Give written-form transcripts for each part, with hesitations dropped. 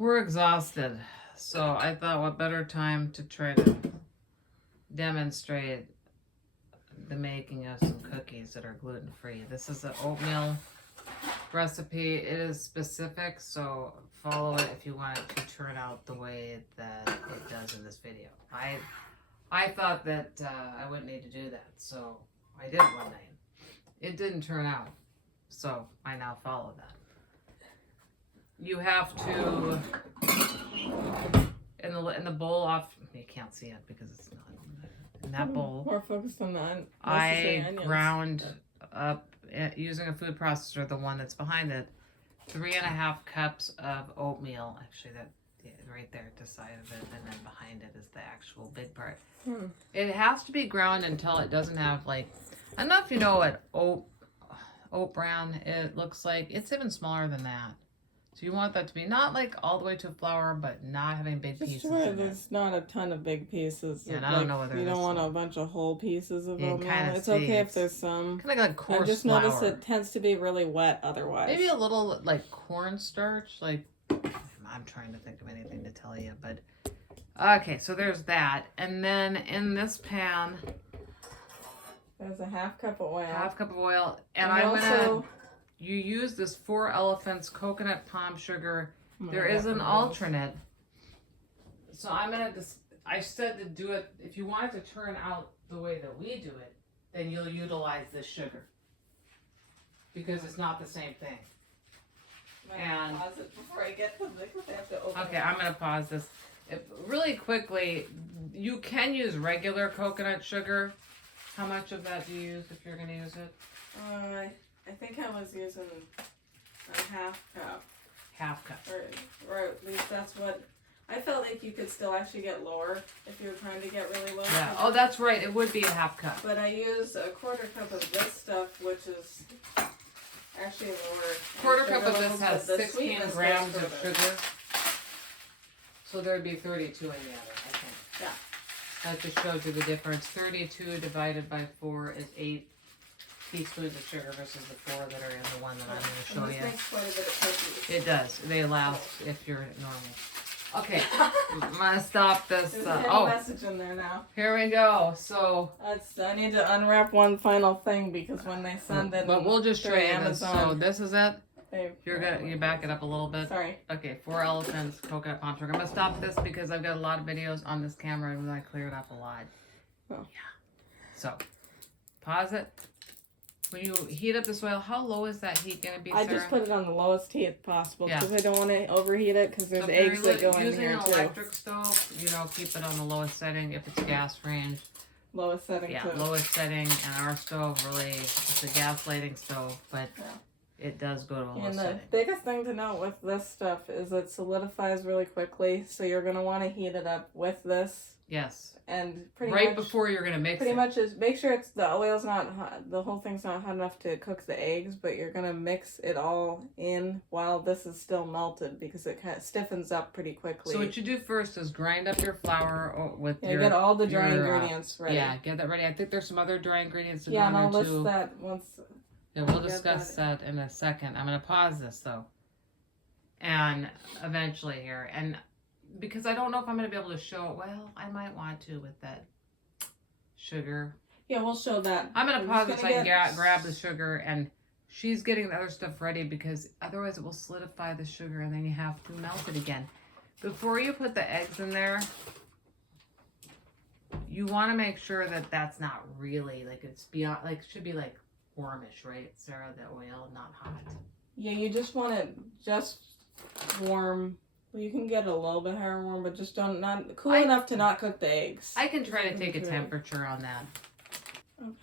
We're exhausted, so I thought what better time to try to demonstrate the making of some cookies that are gluten-free. This is an oatmeal recipe. It is specific, so follow it if you want it to turn out the way that it does in this video. I thought that I wouldn't need to do that, so I did it one night. It didn't turn out, so I now follow that. You have to, in the bowl off, you can't see it because it's not in that bowl. More focused on the I onions. ground up, using a food processor, the one that's behind it, 3.5 cups of oatmeal. Actually, that right there to the side of it, and then behind it is the actual big part. It has to be ground until it doesn't have like, I don't know if you know what oat bran it looks like. It's even smaller than that. So you want that to be not like all the way to a flour, but not having big pieces. Just where in there's not a ton of big pieces. Yeah, and I don't know whether you don't want a bunch of whole pieces of oatmeal. It's see, okay if there's some. Kind of like coarse I just flour. noticed it tends to be really wet otherwise. Maybe a little like cornstarch. Like, I'm trying to think of anything to tell you, but okay. So there's that, and then in this pan, there's a 1/2 cup of oil. 1/2 cup of oil, and you use this 4 Elephants coconut palm sugar. There is an alternate. So I said to do it, if you want it to turn out the way that we do it, then you'll utilize this sugar. Because it's not the same thing. And pause it before I get to the, I have to open okay, I'm going to pause this. Really quickly, you can use regular coconut sugar. How much of that do you use if you're going to use it? I think I was using a 1/2 cup. 1/2 cup. Or at least that's what I felt like you could still actually get lower if you were trying to get really low. Yeah. Oh, that's right. It would be a 1/2 cup. But I used a 1/4 cup of this stuff, which is actually lower. 1/4 cup of this has 16 grams of sugar. So there'd be 32 in the other, I think. Yeah. That just shows you the difference. 32 divided by 4 is 8 teaspoons of sugar versus the 4 that are in the one that I'm going to show you. Makes quite a bit of cookies. It does. They last if you're normal. Okay, I'm going to stop this. There's a message in there now. Here we go. So I need to unwrap one final thing because when they send it, but we'll just show you Amazon, this. So this is it. You're you back it up a little bit. Sorry. Okay, 4 Elephants coconut palm sugar. I'm gonna stop this because I've got a lot of videos on this camera and I cleared up a lot. Oh. Yeah. So pause it. When you heat up this oil, how low is that heat gonna be, Sarah? I just put it on the lowest heat possible because Yeah. I don't want to overheat it because there's eggs that go in here too. Using an electric stove, keep it on the lowest setting. If it's gas range, lowest setting. Yeah, too. lowest setting. And our stove really, it's a gas lighting stove, but it does go to a low setting. And the biggest thing to note with this stuff is it solidifies really quickly, so you're gonna want to heat it up with this. Yes. And pretty right much, before you're gonna mix pretty it. much is make sure the oil's not hot, the whole thing's not hot enough to cook the eggs, but you're gonna mix it all in while this is still melted because it kind of stiffens up pretty quickly. So what you do first is grind up your flour with your. Get all the dry ingredients ready. Yeah, get that ready. I think there's some other dry ingredients to go and in there I'll too. list that once. Yeah, we'll discuss that in a second. I'm gonna pause this though, and eventually here, and because I don't know if I'm gonna be able to show it. Well, I might want to with that sugar. Yeah, we'll show that. I'm gonna pause this so I can grab the sugar, and she's getting the other stuff ready because otherwise it will solidify the sugar and then you have to melt it again. Before you put the eggs in there, you want to make sure that that's not really like it's beyond, like it should be like warmish, right, Sarah? The oil, not hot. Yeah, you just want it just warm. Well, you can get a little bit higher warm, but just not cool enough to not cook the eggs. I can try to take a temperature on that.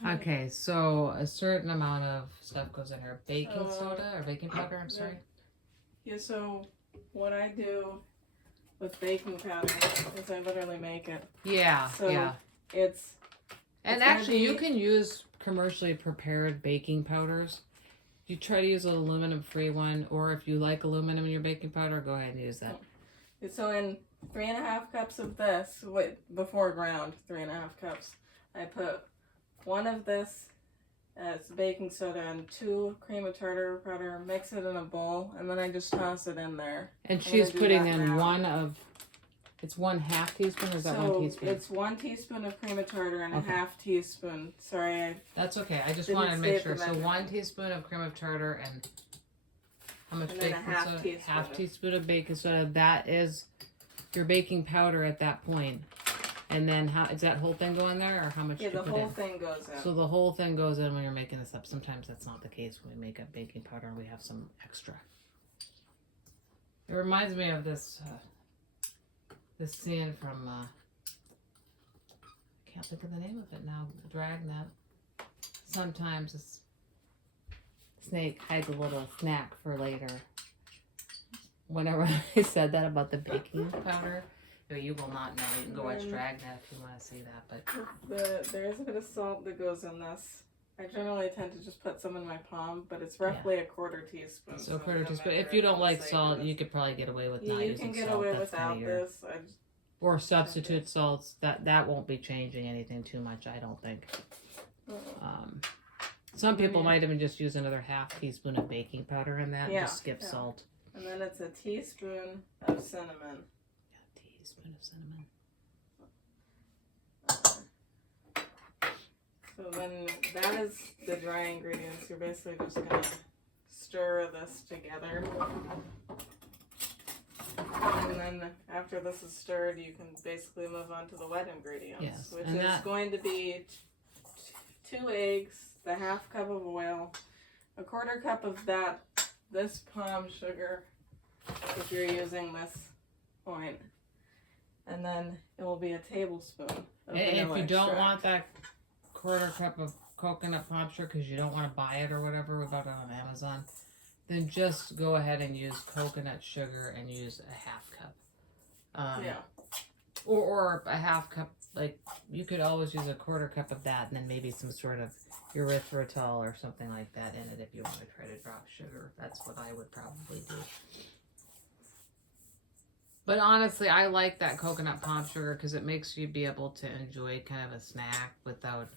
Okay, so a certain amount of stuff goes in here. Baking soda or baking powder, I'm sorry. Yeah, so what I do with baking powder is I literally make it. Yeah, so it's actually you can use commercially prepared baking powders. You try to use an aluminum-free one, or if you like aluminum in your baking powder, go ahead and use that. So in 3.5 cups of this, before ground, 3.5 cups, I put 1 of this It's baking soda and 2 cream of tartar powder. Mix it in a bowl, and then I just toss it in there. And I'm she's gonna do putting that in now. it's 1/2 teaspoon, or is that So 1 teaspoon? it's 1 teaspoon of cream of tartar and Okay. a 1/2 teaspoon. Sorry, That's okay. I just didn't wanted to say make it sure. the So measurement. 1 teaspoon of cream of tartar and how much And then a baking 1/2 soda? teaspoon. 1/2 teaspoon of baking soda. That is your baking powder at that point. And then how is that whole thing going there, or how much? Yeah, do you the put whole in? thing goes in. So the whole thing goes in when you're making this up. Sometimes that's not the case when we make up baking powder and we have some extra. It reminds me of this this scene from I can't think of the name of it now. Dragnet. Sometimes this snake hides a little snack for later. Whenever I said that about the baking powder, you will not know. You can go watch Dragnet if you want to see that. But There is a bit of salt that goes in this. I generally tend to just put some in my palm, but it's roughly a 1/4 teaspoon. so 1/4 teaspoon. If you don't like salt, you could probably get away with not you using can get salt. away That's without kinda this. or substitute salts. That won't be changing anything too much, I don't think. Some people might even just use another 1/2 teaspoon of baking powder in that and just skip salt. And then it's a teaspoon of cinnamon. A teaspoon of cinnamon. So then that is the dry ingredients. You're basically just going to stir this together. And then after this is stirred, you can basically move on to the wet ingredients, which is going to be 2 eggs, the 1/2 cup of oil, a 1/4 cup of this palm sugar, if you're using this point, and then it will be a tablespoon of vanilla if you don't extract. want that 1/4 cup of coconut palm sugar because you don't want to buy it or whatever, we got it on Amazon, then just go ahead and use coconut sugar and use a 1/2 cup. Or a 1/2 cup. Like, you could always use a 1/4 cup of that, and then maybe some sort of erythritol or something like that in it if you want to try to drop sugar. That's what I would probably do. But honestly, I like that coconut palm sugar because it makes you be able to enjoy kind of a snack without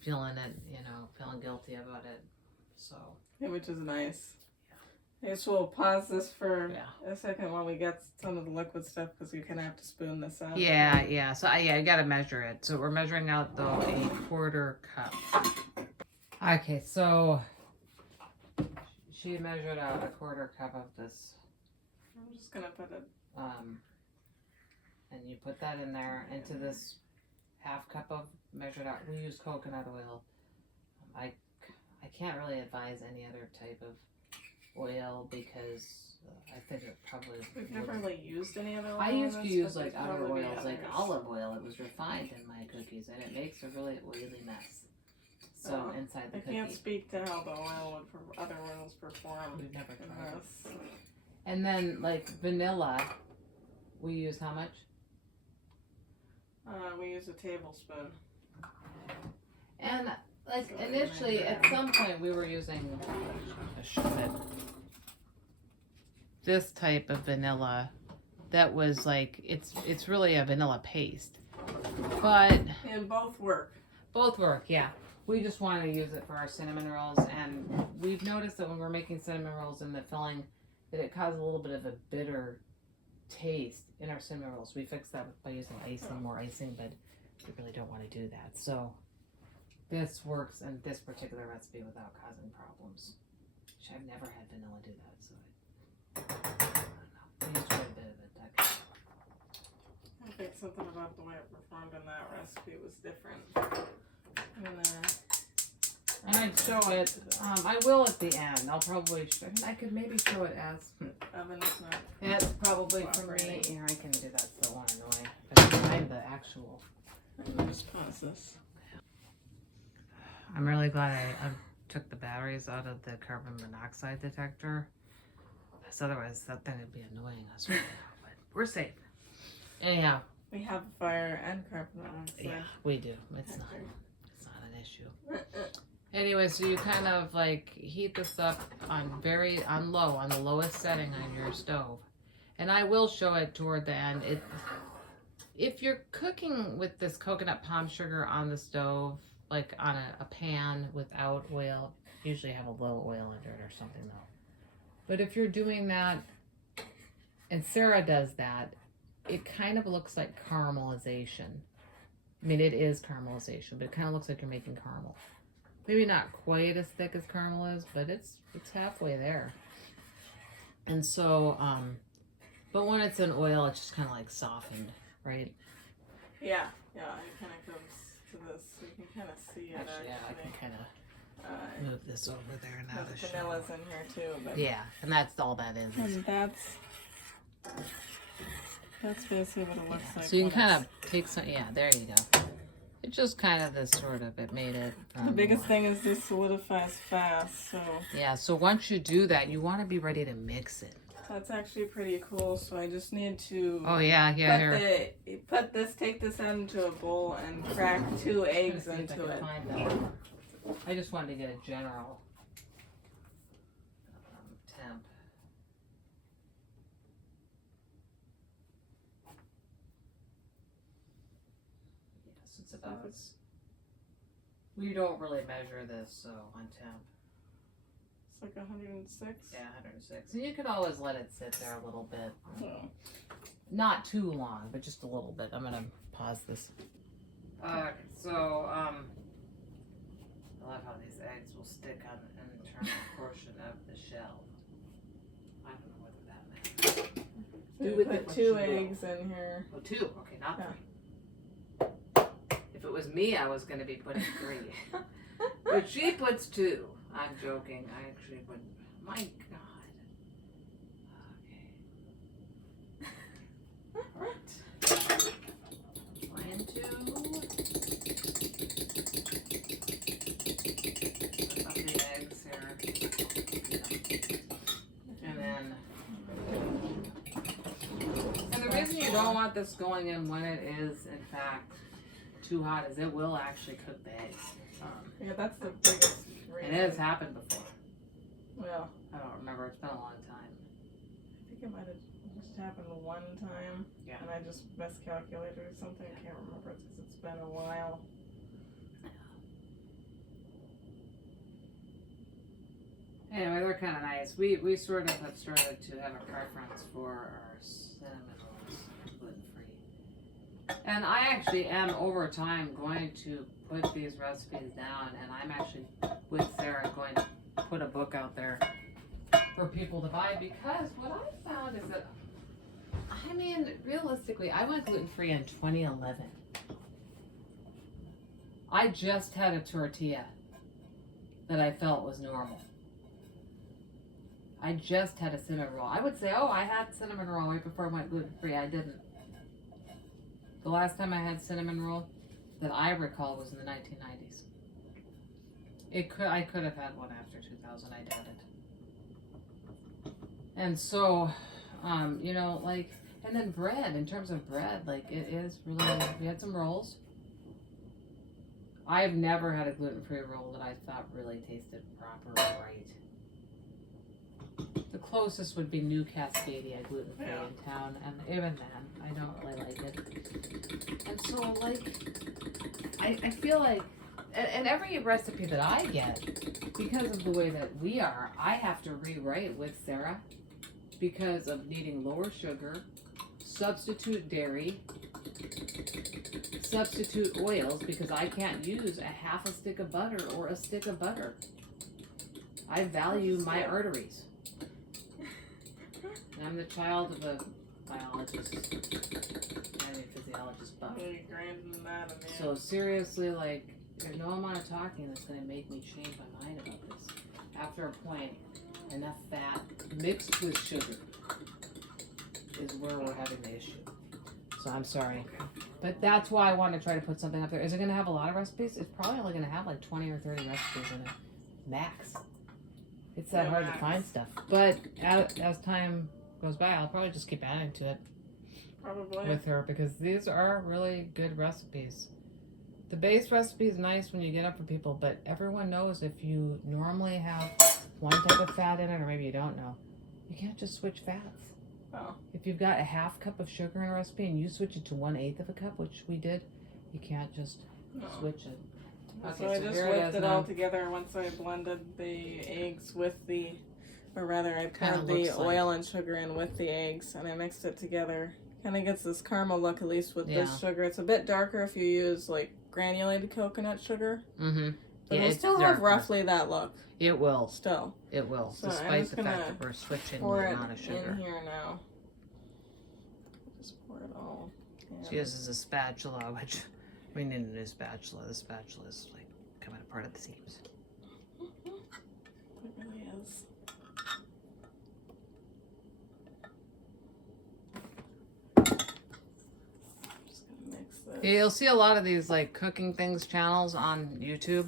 feeling guilty about it. So Yeah, which is nice. I guess we'll pause this for a second while we get some of the liquid stuff because you kind of have to spoon this out. Yeah. So I got to measure it. So we're measuring out though a 1/4 cup. Okay, so she measured out a 1/4 cup of this. I'm just gonna put it. And you put that in there into this 1/2 cup of measured out. We use coconut oil. I can't really advise any other type of oil because I think it probably. We've never really used any other oil. I used to use like other other oils, others. like olive oil. It was refined in my cookies, and it makes a really oily mess. So inside the cookie. I can't speak to how the other oils perform. We've never tried this. And then like vanilla, we use how much? We use a tablespoon. And like initially, at some point, we were using this type of vanilla that was like it's really a vanilla paste, but and both work. Both work, yeah. We just wanted to use it for our cinnamon rolls, and we've noticed that when we're making cinnamon rolls in the filling, that it causes a little bit of a bitter taste in our cinnamon rolls. We fixed that by using more icing, but we really don't want to do that. So this works in this particular recipe without causing problems. Which I've never had vanilla do that, so I don't know. We used quite a bit of it. I think something about the way it performed in that recipe was different. And I'd show it. I will at the end. I'll probably. I could maybe show it as. Oven is not. It's probably for me. Here, I can do that. So it won't annoy. But behind the actual. I'm gonna just pause this. I'm really glad I took the batteries out of the carbon monoxide detector. Because otherwise, that thing would be annoying us right now. But we're safe. Anyhow. We have fire and carbon monoxide. Yeah, we do. It's not an issue. Anyway, so you kind of like heat this up on the lowest setting on your stove. And I will show it toward the end. If you're cooking with this coconut palm sugar on the stove, like on a pan without oil, usually have a little oil under it or something though. But if you're doing that, and Sarah does that, it kind of looks like caramelization. I mean, it is caramelization, but it kind of looks like you're making caramel. Maybe not quite as thick as caramel is, but it's halfway there. And so, but when it's in oil, it's just kind of like softened, right? Yeah, it kind of comes to this. You can kind of see it actually. Yeah, I can kind of move this over there now. The vanilla's in here too. But yeah, and that's all that is. And that's basically what it looks like. So you can kind of take some, there you go. It's just kind of this sort of, it made it. The biggest thing is this solidifies fast, so. Yeah, so once you do that, you want to be ready to mix it. That's actually pretty cool, so I just need to. Oh yeah, take this out into a bowl and crack 2 eggs into it. I just wanted to get a general temp. Yes, it's about. We don't really measure this, so on temp. It's like 106. Yeah, 106. And you could always let it sit there a little bit. Oh. Not too long, but just a little bit. I'm gonna pause this. So I love how these eggs will stick on an internal portion of the shell. I don't know whether that matters. So you put 2 eggs in here. Oh, 2. Okay, not 3. If it was me, I was going to be putting 3. But she puts 2. I'm joking. I actually would. My God. Okay. All right. 1 and 2. The eggs here. And then. And the reason you don't want this going in when it is, in fact, too hot is it will actually cook the eggs. Yeah, that's the biggest reason. It has happened before. Well, I don't remember. It's been a long time. I think it might have just happened 1 time. Yeah. And I just miscalculated or something. I can't remember. It's because it's been a while. Anyway, they're kind of nice. We sort of have started to have a preference for our cinnamon rolls, gluten-free. And I actually am, over time, going to put these recipes down, and I'm actually, with Sarah, going to put a book out there for people to buy, because what I found is that, I mean, realistically, I went gluten-free in 2011. I just had a tortilla that I felt was normal. I just had a cinnamon roll. I would say, oh, I had cinnamon roll right before I went gluten-free. I didn't. The last time I had cinnamon roll that I recall was in the 1990s. I could have had one after 2000. I doubt it. And so, you know, like, and then bread. In terms of bread, like, it is really. We had some rolls. I've never had a gluten-free roll that I thought really tasted proper or right. The closest would be New Cascadia gluten-free in town, and even then, I don't really like it. And so, like, I feel like, and every recipe that I get, because of the way that we are, I have to rewrite with Sarah because of needing lower sugar, substitute dairy, substitute oils, because I can't use a half a stick of butter or a stick of butter. I value my arteries. I'm the child of a biologist and a physiologist buff. So seriously, like, there's no amount of talking that's going to make me change my mind about this. After a point, enough fat mixed with sugar is where we're having the issue. So I'm sorry. But that's why I want to try to put something up there. Is it going to have a lot of recipes? It's probably only going to have like 20 or 30 recipes in it. Max. It's that hard to find stuff. But as time goes by, I'll probably just keep adding to it. Probably. With her, because these are really good recipes. The base recipe is nice when you get up for people, but everyone knows if you normally have one type of fat in it, or maybe you don't know, you can't just switch fats. Oh. If you've got a half cup of sugar in a recipe and you switch it to 1/8 of a cup, which we did, you can't just switch it. Okay, so I just whipped it all together once I blended the eggs with the, or rather I poured the oil and sugar in with the eggs and I mixed it together. Kind of gets this caramel look, at least with this sugar. It's a bit darker if you use like granulated coconut sugar. Mm-hmm. But it'll still have roughly that look. It will. Still. It will, so despite the fact that we're switching the amount of sugar. In here now. Just pour it all in. She uses a spatula, which we need a new spatula. The spatula is like coming apart at the seams. It really is. Yeah, you'll see a lot of these like cooking things channels on YouTube,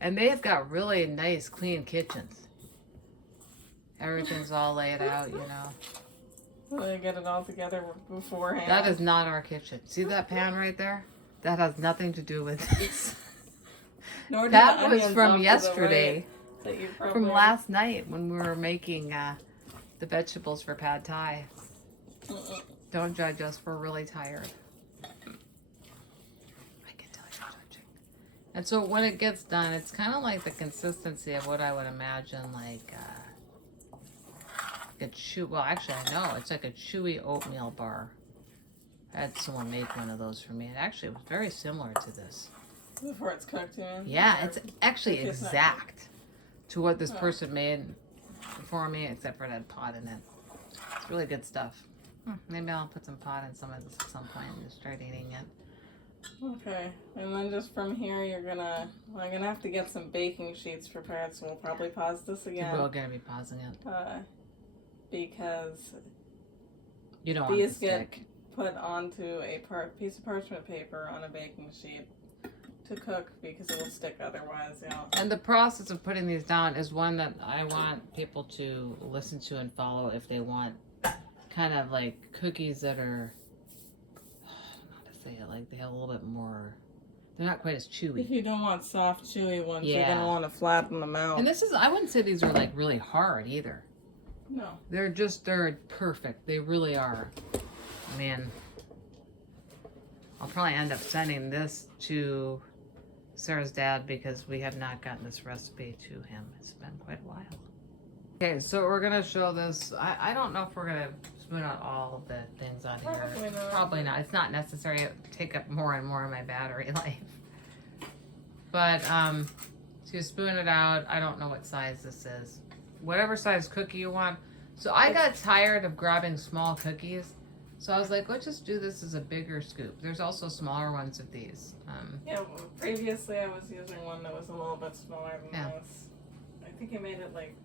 and they've got really nice, clean kitchens. Everything's all laid out, you know. So they get it all together beforehand. That is not our kitchen. See that pan right there? That has nothing to do with this. That was from yesterday, from last night when we were making the vegetables for pad thai. Don't judge us, we're really tired. And so when it gets done, it's kind of like the consistency of what I would imagine like a well, actually I know, it's like a chewy oatmeal bar. I had someone make one of those for me. It actually was very similar to this. Before it's cooked, yeah, it's actually exact to what this person made for me, except for that pot in it. It's really good stuff. Maybe I'll put some pot in some of this at some point and just start eating it. Okay, and then just from here, I'm gonna have to get some baking sheets prepared, so we'll probably pause this again. We're gonna be pausing it. Because you don't want these get put onto a piece of parchment paper on a baking sheet to cook because it will stick otherwise, And the process of putting these down is one that I want people to listen to and follow if they want kind of like cookies that are, say it, like they have a little bit more, they're not quite as chewy. If you don't want soft chewy ones, you're gonna want to flatten them out. And this is, I wouldn't say these are like really hard either. No. They're perfect. They really are. Man, I'll probably end up sending this to Sarah's dad because we have not gotten this recipe to him. It's been quite a while. Okay, so we're gonna show this. I don't know if we're gonna spoon out all of the things on here. Probably not. It's not necessary. It would take up more and more of my battery life. But to spoon it out, I don't know what size this is. Whatever size cookie you want. So I got tired of grabbing small cookies. So I was like, let's just do this as a bigger scoop. There's also smaller ones of these. Yeah, well, previously I was using one that was a little bit smaller than this. I think I made it like,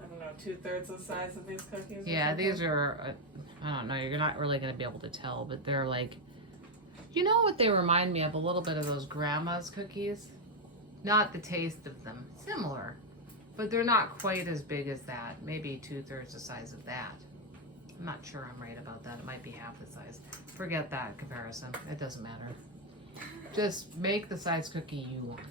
I don't know, 2/3 the size of these cookies. Yeah, these are, I don't know, you're not really going to be able to tell, but they're like, you know what they remind me of? A little bit of those grandma's cookies. Not the taste of them. Similar. But they're not quite as big as that. Maybe 2/3 the size of that. I'm not sure I'm right about that. It might be half the size. Forget that comparison. It doesn't matter. Just make the size cookie you want.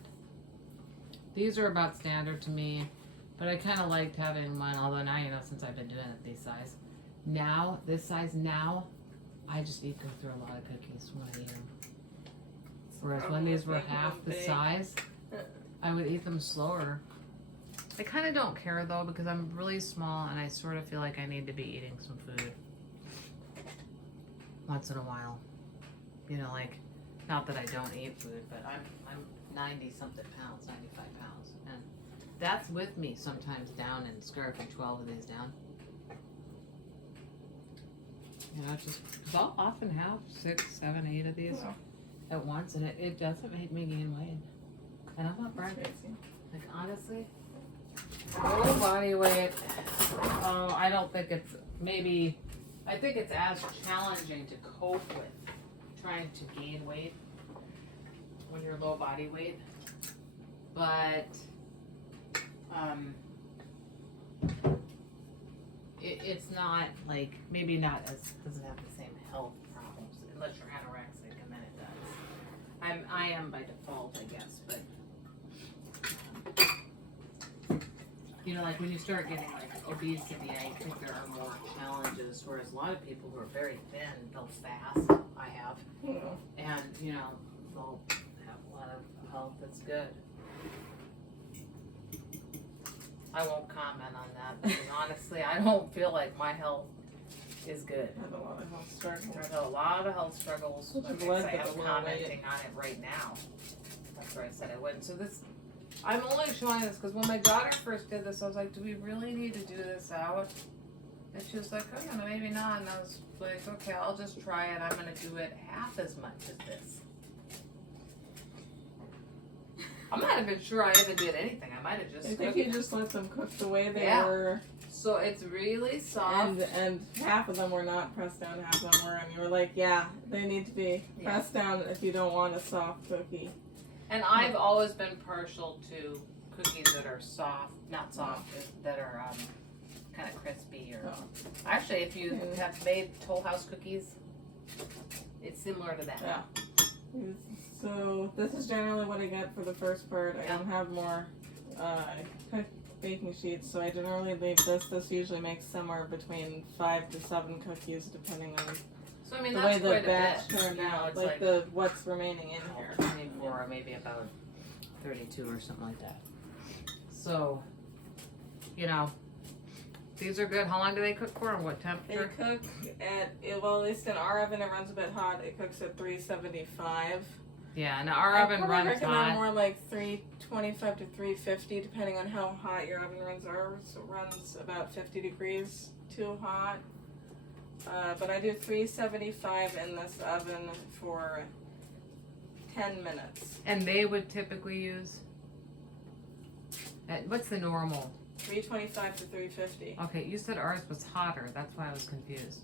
These are about standard to me, but I kind of liked having one, although now, you know, since I've been doing it this size, I just eat through a lot of cookies when I eat them. Whereas when these were half the size, I would eat them slower. I kind of don't care though because I'm really small and I sort of feel like I need to be eating some food once in a while. You know, like, not that I don't eat food, but I'm 90 something pounds, 95 pounds, and that's with me sometimes down and scarfing 12 of these down. You know, just because I'll often have 6, 7, 8 of these at once, and it doesn't make me gain weight. And I'm not bragging. Like, honestly, low body weight, I don't think it's, maybe, I think it's as challenging to cope with trying to gain weight when you're low body weight. But, it's not like, maybe not as, doesn't have the same health problems, unless you're anorexic, and then it does. I am by default, I guess, but, you know, like when you start getting like obesity, I think there are more challenges, whereas a lot of people who are very thin, they'll fast, I have, and, you know, they'll have a lot lot of health. It's good. I won't comment on that because honestly, I don't feel like my health is good. I have a lot of health struggles. There's a lot of health struggles. I'm commenting on it right now. That's where I said I wouldn't. So this, I'm only showing this because when my daughter first did this, I was like, do we really need to do this out? And she was like, oh, no, maybe not. And I was like, okay, I'll just try it. I'm going to do it half as much as this. I'm not even sure I even did anything. I might have just. I think you just let them cook the way they were. So it's really soft. And half of them were not pressed down, half of them were, and you were like, yeah, they need to be pressed down if you don't want a soft cookie. And I've always been partial to cookies that are soft, not soft, that are kind of crispy. Or actually, if you have made Toll House cookies, it's similar to that. Yeah. So this is generally what I get for the first part. I don't have more baking sheets, so I generally leave this. This usually makes somewhere between 5 to 7 cookies, depending on so, I mean, the that's way the batch turned out. It's like the what's remaining in here. 24 or maybe about 32 or something like that. So, you know, these are good. How long do they cook for and what temperature? They cook at, well, at least in our oven it runs a bit hot. It cooks at 375. Yeah, and our oven runs hot. I recommend more like 325 to 350, depending on how hot your oven runs. Ours runs about 50 degrees too hot. But I do 375 in this oven for 10 minutes. And they would typically use? What's the normal? 325 to 350. Okay, you said ours was hotter. That's why I was confused.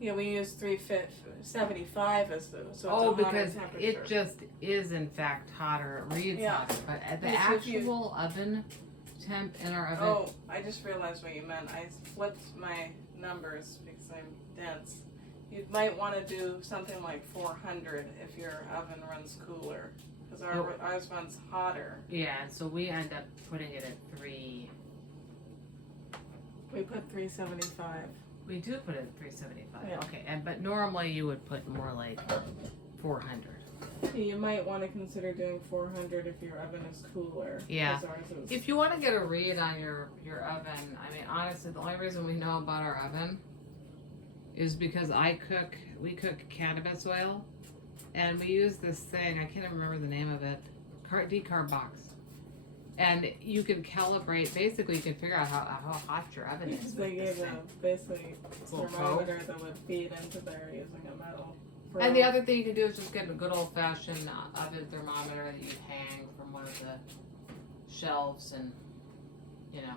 Yeah, we use 375 as the because it just is in fact hotter. It reads hotter, but at the actual oven temp in our oven. Oh, I just realized what you meant. I flipped my numbers because I'm dense. You might want to do something like 400 if your oven runs cooler, because ours runs hotter. Yeah, so we end up putting it at 3. We put 375. We do put it at 375. Yeah. Okay, but normally you would put more like 400. You might want to consider doing 400 if your oven is cooler. Yeah. If you want to get a read on your oven, I mean, honestly, the only reason we know about our oven is because we cook cannabis oil, and we use this thing, I can't even remember the name of it, decarb box. And you can calibrate, basically you can figure out how hot your oven is. They gave basically a thermometer that would feed into there using a metal probe. And the other thing you can do is just get a good old fashioned oven thermometer that you hang from one of the shelves, and you know,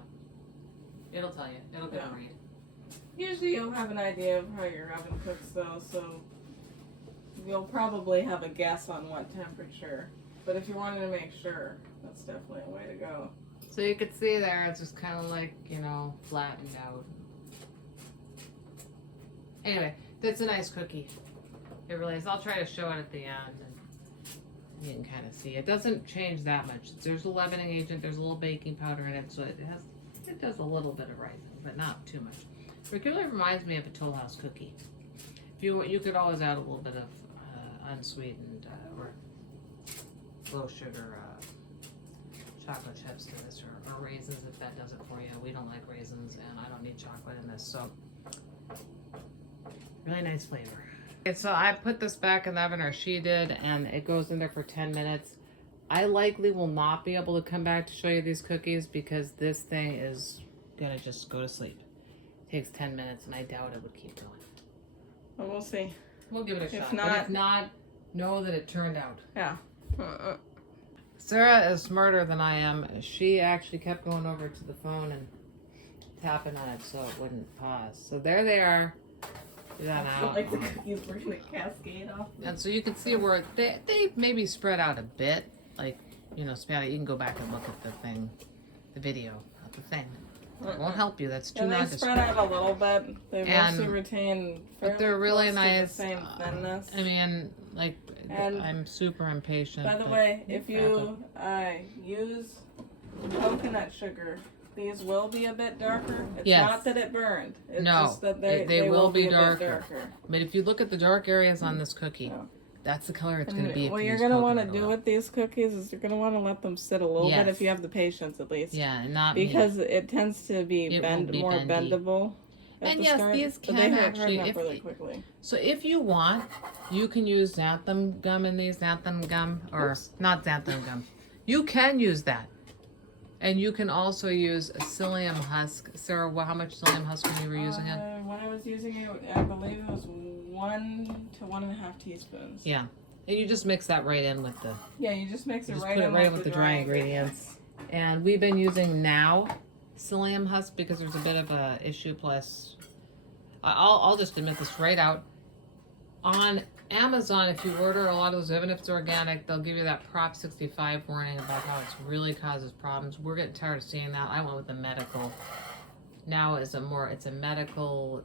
it'll tell you, it'll get a read. Usually you'll have an idea of how your oven cooks though, so you'll probably have a guess on what temperature. But if you wanted to make sure, that's definitely a way to go. So you could see there, it's just kind of like, you know, flattened out. Anyway, that's a nice cookie. It really is. I'll try to show it at the end, and you can kind of see. It doesn't change that much. There's a leavening agent, there's a little baking powder in it, so it does a little bit of rising, but not too much. It really reminds me of a Toll House cookie. You could always add a little bit of unsweetened or low sugar chocolate chips to this, or raisins if that does it for you. We don't like raisins, and I don't need chocolate in this, so really nice flavor. Okay, so I put this back in the oven, or she did, and it goes in there for 10 minutes. I likely will not be able to come back to show you these cookies because this thing is gonna just go to sleep. It takes 10 minutes, and I doubt it would keep going. Well, we'll see. We'll give it a shot. If not, but if not, know that it turned out. Yeah. Sarah is smarter than I am. She actually kept going over to the phone and tapping on it so it wouldn't pause. So there they are. Do that now. Like the cookies were gonna cascade off. And so you can see where they maybe spread out a bit. Like, you know, spread out. You can go back and look at the thing, the video of the thing. It won't help you. That's too They spread out a little bit. They mostly retain. But they're really nice. The same thinness. I mean, like, and I'm super impatient. By the way, if you use coconut sugar, these will be a bit darker. It's not that it burned. It's just that they will be darker. But if you look at the dark areas on this cookie, That's the color it's going to be. What you're going to want to do with these cookies is you're going to want to let them sit a little bit if you have the patience, at least. Yeah, not because it tends to be more bendable. And yes, these can actually really quickly. So if you want, you can use xanthan gum in these, xanthan gum, or not xanthan gum. You can use that. And you can also use a psyllium husk. Sarah, how much psyllium husk when you were using it? When I was using it, I believe it was 1 to 1.5 teaspoons. Yeah. And you just mix that right in with the... Yeah, you just mix it right in with the dry ingredients. And we've been using now psyllium husk because there's a bit of a issue. Plus, I'll just admit this right out. On Amazon, if you order a lot of those, even if it's organic, they'll give you that Prop 65 warning about how it really causes problems. We're getting tired of seeing that. I went with the medical. Now it's a medical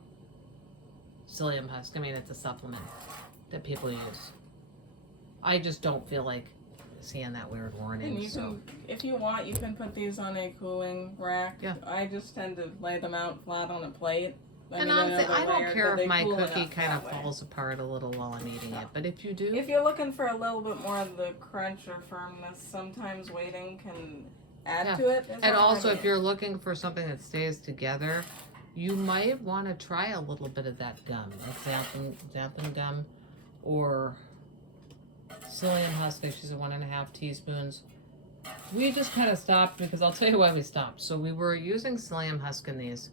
psyllium husk. I mean, it's a supplement that people use. I just don't feel like seeing that weird warning. And if you want, you can put these on a cooling rack. Yeah. I just tend to lay them out flat on a plate. And honestly, I don't care if my cookie kind of falls apart a little while I'm eating it, but if you do... If you're looking for a little bit more of the crunch or firmness, sometimes waiting can add to it. And also, if you're looking for something that stays together, you might want to try a little bit of that gum, like xanthan gum, or psyllium husk. She's at 1.5 teaspoons. We just kind of stopped because I'll tell you why we stopped. So we were using psyllium husk in these.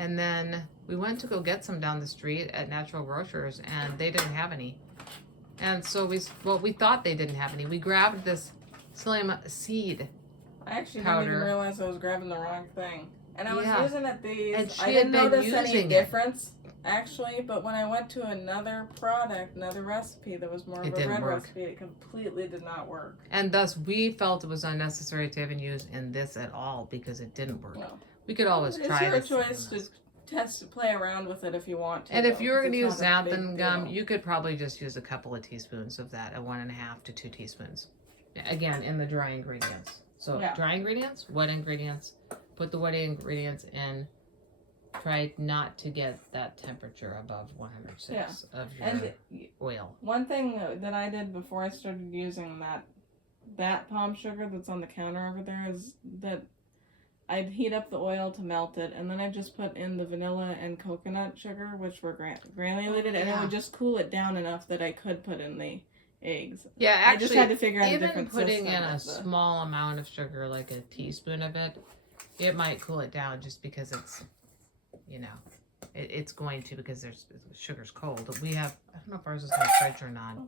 And then we went to go get some down the street at Natural Grocers, and they didn't have any. And so we thought they didn't have any. We grabbed this psyllium seed I actually powder. didn't even realize I was grabbing the wrong thing. And I was using it these. And she I didn't had been notice any using difference, actually, but when I went to another product, another recipe that was more of a red recipe, it completely did not work. And thus, we felt it was unnecessary to even use in this at all because it didn't work. No. We could always try this. It's your choice to play around with it if you want to. And if you were going to use xanthan gum, you could probably just use a couple of teaspoons of that, 1.5 to 2 teaspoons. Again, in the dry ingredients. So dry ingredients, wet ingredients. Put the wet ingredients in. Try not to get that temperature above 106 of your oil. One thing that I did before I started using that palm sugar that's on the counter over there is that I'd heat up the oil to melt it, and then I just put in the vanilla and coconut sugar, which were granulated, and it would just cool it down enough that I could put in the eggs. Yeah, actually, I just had to figure out a even different putting in a small amount of sugar, like a teaspoon of it, it might cool it down just because it's, it's going to, because sugar's cold. We have, I don't know if ours is in the fridge or not,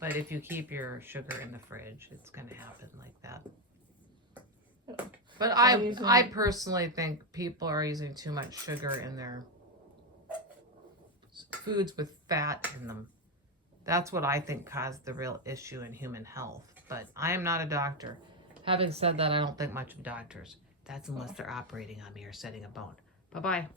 but if you keep your sugar in the fridge, it's going to happen like that. But I personally think people are using too much sugar in their foods with fat in them. That's what I think caused the real issue in human health. But I am not a doctor. Having said that, I don't think much of doctors. That's unless they're operating on me or setting a bone. Bye-bye.